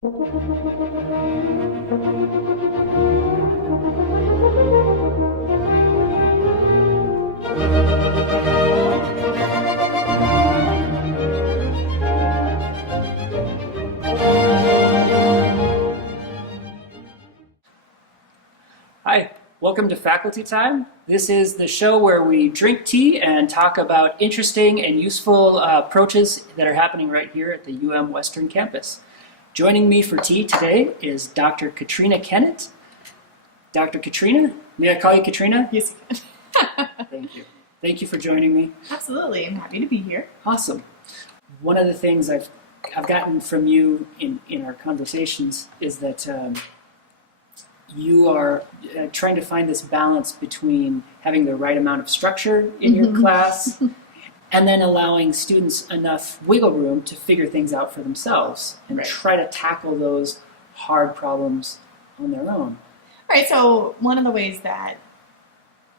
Hi, welcome to Faculty Time. This is the show where we drink tea and talk about interesting and useful approaches that are happening right here at the Western Campus. Joining me for tea today is Dr. Katrina Kennett. Dr. Katrina, may I call you Katrina? Yes, you can. Thank you. Thank you for joining me. Absolutely, I'm happy to be here. Awesome. One of the things I've gotten from you in our conversations is that you are trying to find this balance between having the right amount of structure in your class and then allowing students enough wiggle room to figure things out for themselves and try to tackle those hard problems on their own. All right, so one of the ways that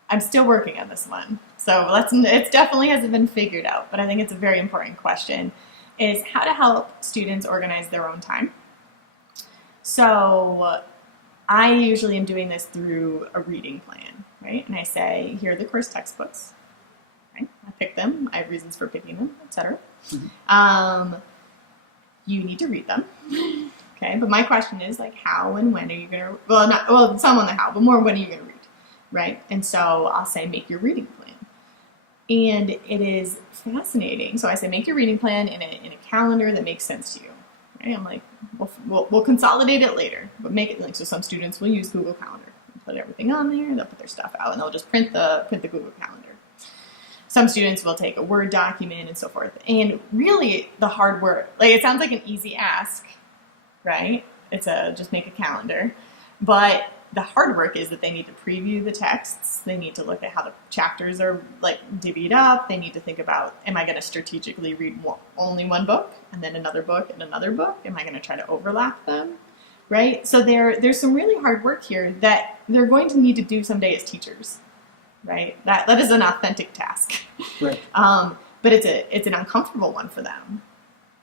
I'm still working on this one, so it definitely hasn't been figured out, but I think it's a very important question, is how to help students organize their own time. So I usually am doing this through a reading plan, right? And I say, here are the course textbooks, right? I pick them, I have reasons for picking them, etc. You need to read them, okay? But my question is, like, how and when are you gonna, some on the how, but more when are you gonna read, right? And so I'll say, make your reading plan. And it is fascinating. So I say, make your reading plan in a calendar that makes sense to you. Right? I'm like, we'll consolidate it later, but make it like, so some students will use Google Calendar and put everything on there, they'll put their stuff out, and they'll just print the Google Calendar. Some students will take a Word document and so forth. And really the hard work, like, it sounds like an easy ask, right? It's just make a calendar, but the hard work is that they need to preview the texts. They need to look at how the chapters are like divvied up. They need to think about, am I going to strategically read only one book and then another book and another book? Am I going to try to overlap them? Right? So there's some really hard work here that they're going to need to do someday as teachers. Right? That is an authentic task. Right. But it's an uncomfortable one for them.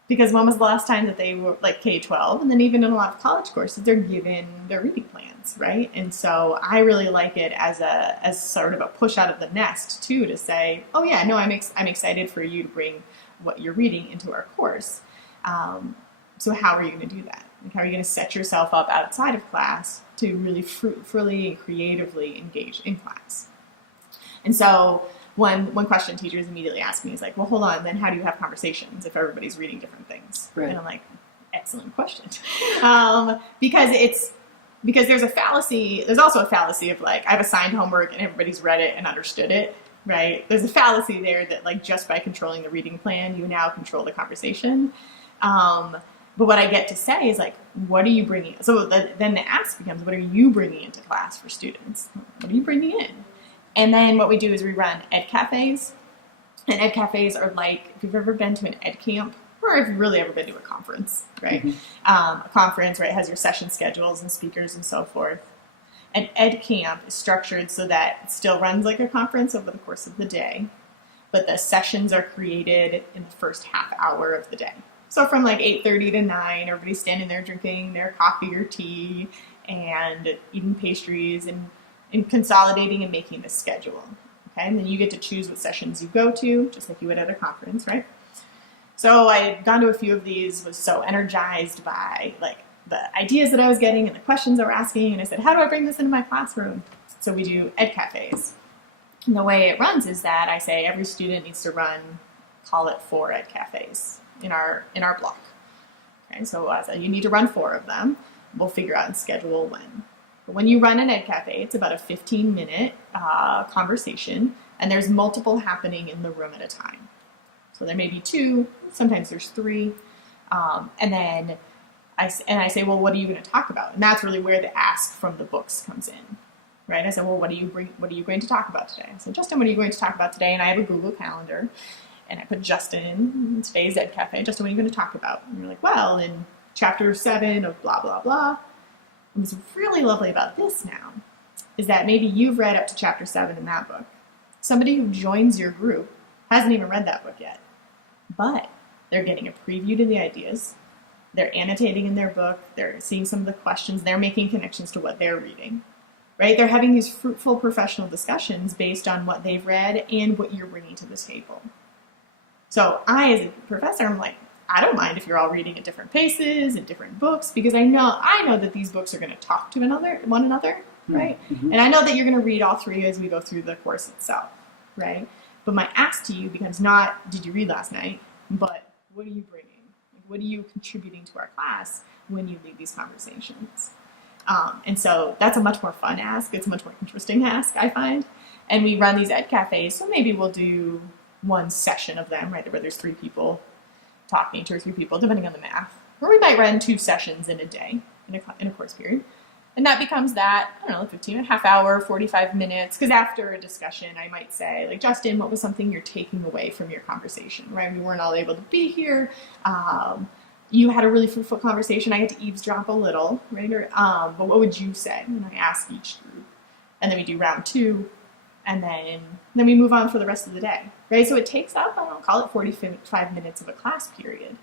Because when was the last time that they were like K-12, and then even in a lot of college courses, they're given their reading plans, right? And so I really like it as sort of a push out of the nest too, to say, oh yeah, no, I'm excited for you to bring what you're reading into our course. So how are you going to do that? Like, how are you going to set yourself up outside of class to really fruitfully and creatively engage in class? And so one question teachers immediately ask me is like, well, hold on, then how do you have conversations if everybody's reading different things? Right. And I'm like, excellent question. Because there's a fallacy, there's also a fallacy of like, I've assigned homework and everybody's read it and understood it, right? There's a fallacy there that like just by controlling the reading plan, you now control the conversation. But what I get to say is like, what are you bringing? So then the ask becomes, what are you bringing into class for students? What are you bringing in? And then what we do is we run ed cafes, and ed cafes are like, if you've ever been to an ed camp, or if you've really ever been to a conference, right? A conference, right, has your session schedules and speakers and so forth. An ed camp is structured so that it still runs like a conference over the course of the day, but the sessions are created in the first half hour of the day. So from like 8:30 to 9, everybody's standing there drinking their coffee or tea and eating pastries and consolidating and making the schedule, okay? And then you get to choose what sessions you go to, just like you would at a conference, right? So I had gone to a few of these, was so energized by like the ideas that I was getting and the questions I were asking, and I said, how do I bring this into my classroom? So we do ed cafes. And the way it runs is that I say every student needs to run, call it 4 ed cafes in our block. Okay, so you need to run 4 of them. We'll figure out and schedule when. But when you run an ed cafe, it's about a 15-minute conversation, and there's multiple happening in the room at a time. So there may be 2, sometimes there's 3, and then I say, well, what are you going to talk about? And that's really where the ask from the books comes in, right? I said, well, what are you going to talk about today? I said, Justin, what are you going to talk about today? And I have a Google Calendar, and I put Justin in today's ed cafe. Justin, what are you going to talk about? And you're like, well, in chapter 7 of blah, blah, blah. And what's really lovely about this now is that maybe you've read up to chapter 7 in that book. Somebody who joins your group hasn't even read that book yet, but they're getting a preview to the ideas. They're annotating in their book. They're seeing some of the questions. They're making connections to what they're reading, right? They're having these fruitful professional discussions based on what they've read and what you're bringing to the table. So I, as a professor, I'm like, I don't mind if you're all reading at different paces and different books, because I know that these books are going to talk to one another, right? Mm-hmm. And I know that you're going to read all three as we go through the course itself, right? But my ask to you becomes not, did you read last night, but what are you bringing? Like, what are you contributing to our class when you lead these conversations? And so that's a much more fun ask. It's a much more interesting ask, I find. And we run these ed cafes, so maybe we'll do one session of them, right, where there's 3 people talking, 2 or 3 people, depending on the math. Or we might run 2 sessions in a day, in a course period. And that becomes that, I don't know, 15, a half hour, 45 minutes. Because after a discussion, I might say, like, Justin, what was something you're taking away from your conversation, right? We weren't all able to be here. You had a really fruitful conversation. I had to eavesdrop a little, right? But what would you say? And I ask each group. And then we do round 2. And then we move on for the rest of the day, right? So it takes up, I don't know, call it 45 minutes of a class period.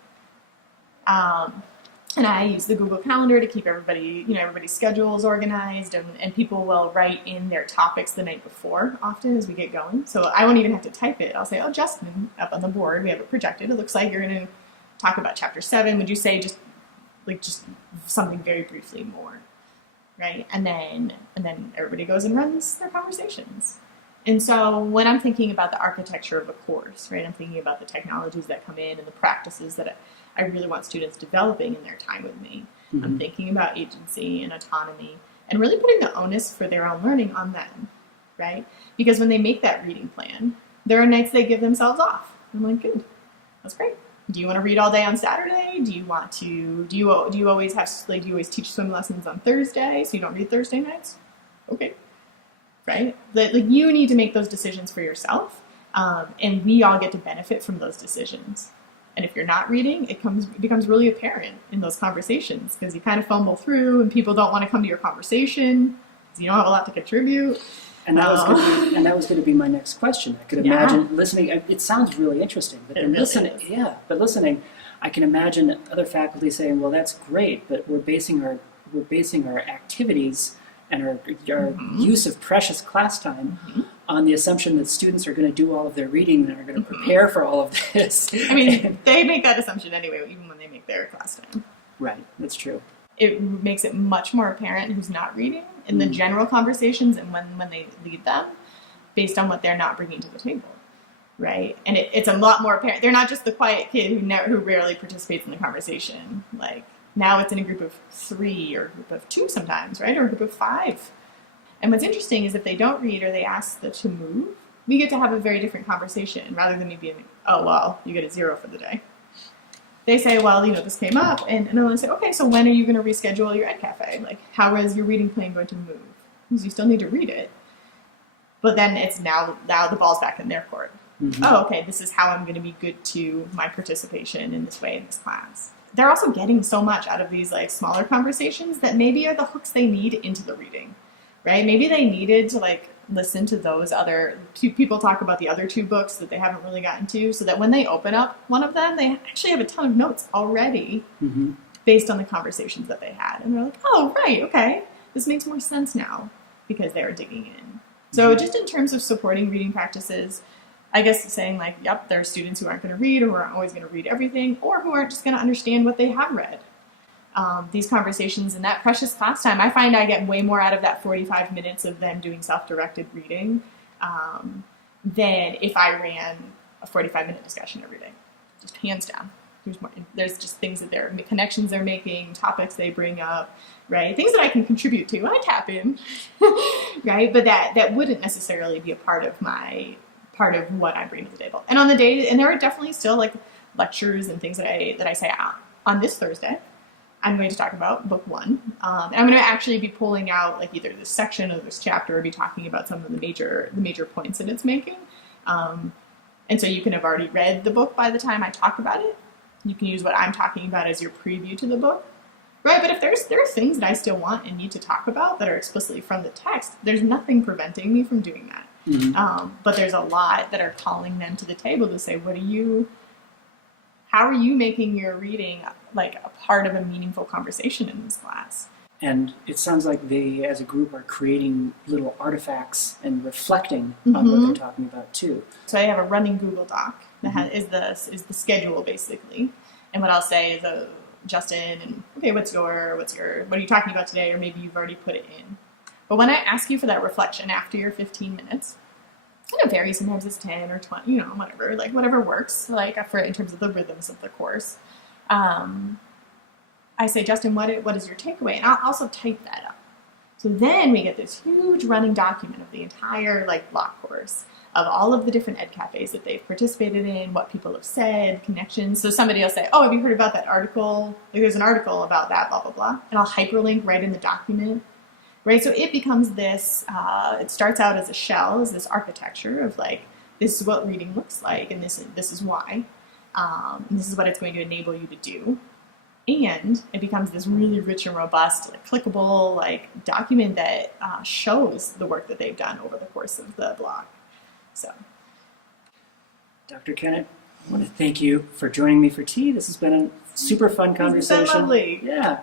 And I use the Google Calendar to keep everybody's schedules organized, and people will write in their topics the night before often as we get going. So I won't even have to type it. I'll say, oh, Justin, up on the board, we have it projected. It looks like you're going to talk about chapter 7. Would you say just something very briefly more, right? And then everybody goes and runs their conversations. And so when I'm thinking about the architecture of a course, right, I'm thinking about the technologies that come in and the practices that I really want students developing in their time with me. Mm-hmm. I'm thinking about agency and autonomy and really putting the onus for their own learning on them, right? Because when they make that reading plan, there are nights they give themselves off. I'm like, good, that's great. Do you want to read all day on Saturday? Do you always teach swim lessons on Thursday so you don't read Thursday nights? Okay. Right? You need to make those decisions for yourself, and we all get to benefit from those decisions. And if you're not reading, it becomes really apparent in those conversations because you kind of fumble through, and people don't want to come to your conversation because you don't have a lot to contribute. And that was going to be my next question. I could imagine listening. It sounds really interesting, but then listening, I can imagine other faculty saying, "Well, that's great, but we're basing our activities and our mm-hmm. use of precious class time mm-hmm. on the assumption that students are going to do all of their reading and are going to mm-hmm. prepare for all of this." I mean, they make that assumption anyway, even when they make their class time. Right, that's true. It makes it much more apparent who's not reading in the general conversations and when they lead them based on what they're not bringing to the table, right? And it's a lot more apparent. They're not just the quiet kid who rarely participates in the conversation. Like, now it's in a group of 3 or a group of 2 sometimes, right? Or a group of 5. And what's interesting is if they don't read or they ask to move, we get to have a very different conversation rather than me being, oh, well, you get a 0 for the day. They say, well, this came up. And I want to say, okay, so when are you going to reschedule your ed cafe? Like, how is your reading plan going to move? Because you still need to read it. But then it's now the ball's back in their court. Mm-hmm. Oh, okay, this is how I'm going to be good to my participation in this way in this class. They're also getting so much out of these smaller conversations that maybe are the hooks they need into the reading, right? Maybe they needed to listen to those other 2 people talk about the other 2 books that they haven't really gotten to, so that when they open up one of them, they actually have a ton of notes already mm-hmm. based on the conversations that they had. And they're like, oh, right, okay, this makes more sense now because they were digging in. So mm-hmm. just in terms of supporting reading practices, I guess saying yep, there are students who aren't going to read or who aren't always going to read everything or who aren't just going to understand what they have read. These conversations and that precious class time, I find I get way more out of that 45 minutes of them doing self-directed reading than if I ran a 45-minute discussion every day. Just hands down. There's just things that connections they're making, topics they bring up, right? Things that I can contribute to. I tap in, right? But that wouldn't necessarily be a part of what I bring to the table. And on the day, and there are definitely still lectures and things that I say on this Thursday. I'm going to talk about book 1. And I'm going to actually be pulling out either this section or this chapter or be talking about some of the major points that it's making. And so you can have already read the book by the time I talk about it. You can use what I'm talking about as your preview to the book. Right, but if there are things that I still want and need to talk about that are explicitly from the text, there's nothing preventing me from doing that. Mm-hmm. But there's a lot that are calling them to the table to say, How are you making your reading like a part of a meaningful conversation in this class? And it sounds like they, as a group, are creating little artifacts and reflecting on what they're talking about too. So I have a running Google Doc that is the schedule basically, and what I'll say is, Justin, and okay, what are you talking about today? Or maybe you've already put it in. But when I ask you for that reflection after your 15 minutes, and it varies. Sometimes it's 10 or 20, whatever, like whatever works, like in terms of the rhythms of the course. I say, Justin, what is your takeaway? And I'll also type that up. So then we get this huge running document of the entire like block course of all of the different ed cafes that they've participated in, what people have said, connections. So somebody will say, oh, have you heard about that article? Like, there's an article about that, blah, blah, blah. And I'll hyperlink right in the document, right? So it becomes this, it starts out as a shell, as this architecture of like, this is what reading looks like, and this is why. And this is what it's going to enable you to do. And it becomes this really rich and robust, like, clickable, like document that shows the work that they've done over the course of the block. So, Dr. Kennett, I want to thank you for joining me for tea. This has been a super fun conversation. It's been lovely. Yeah.